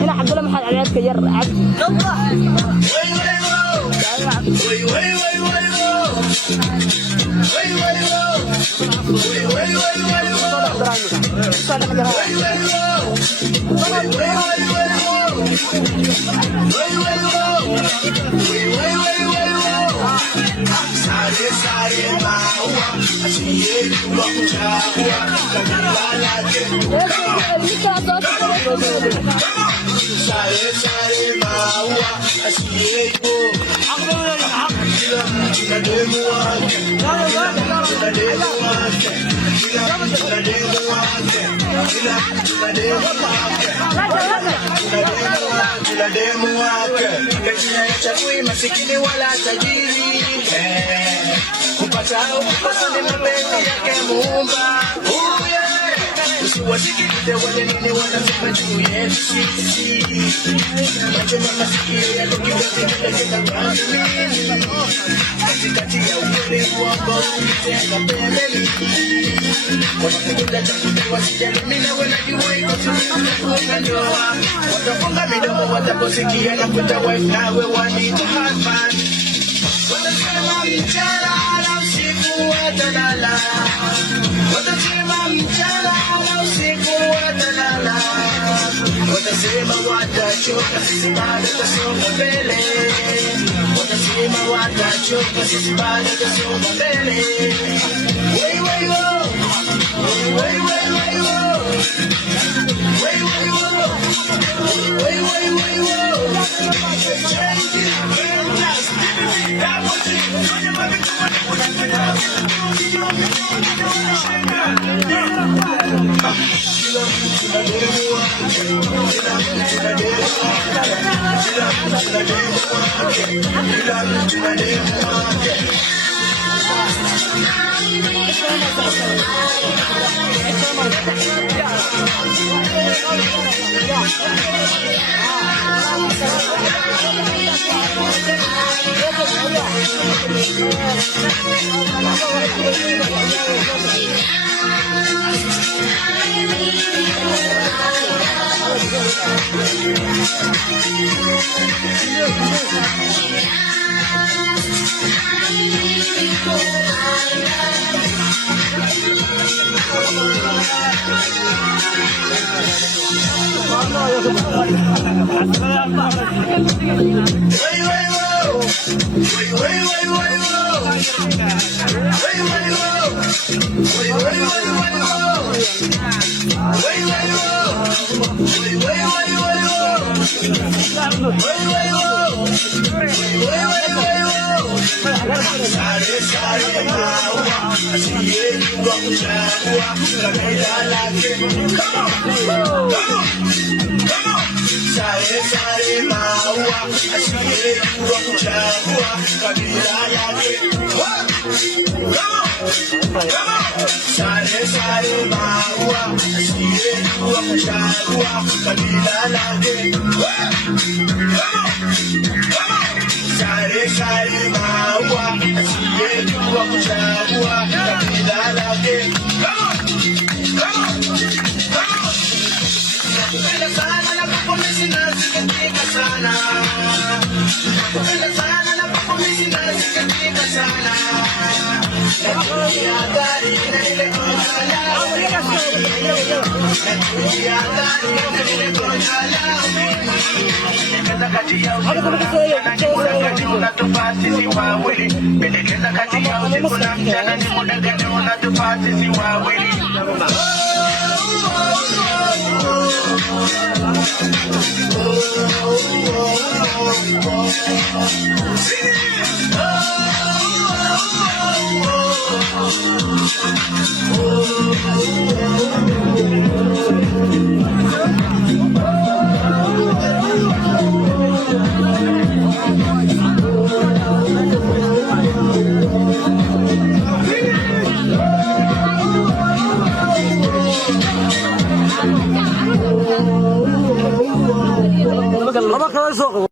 هنا عبد الله محل عليك ير عبد Sare asiyeko. Kila mtu na demu wake, kila mtu na demu wake, kila mtu na demu wake, kila mtu na demu wake, kila demu wake. Dunia haichagui masikini wala tajiri, kupata au kukosa ni mapenzi yake Muumba. Usiwasikilize wale nini wanasema juu yetu sisi, wanasema masikio yako kidogo kitakenda kuamini, katikati ya ukweli ambao umetenga pembeni. Wanafunga chakula wasijali mimi wanajua iko tunafunga ndoa, watafunga midomo wataposikia na kuta wife nawe wanita husband. Watasema mchana na usiku watalala, watasema mchana na usiku watalala, watasema watachoka sisi bado tutasonga mbele, watasema watachoka sisi bado tutasonga mbele. Wey wey wo, wey wey wey wo, wey wey wo, wey wey wey wo. laba kala soo qabo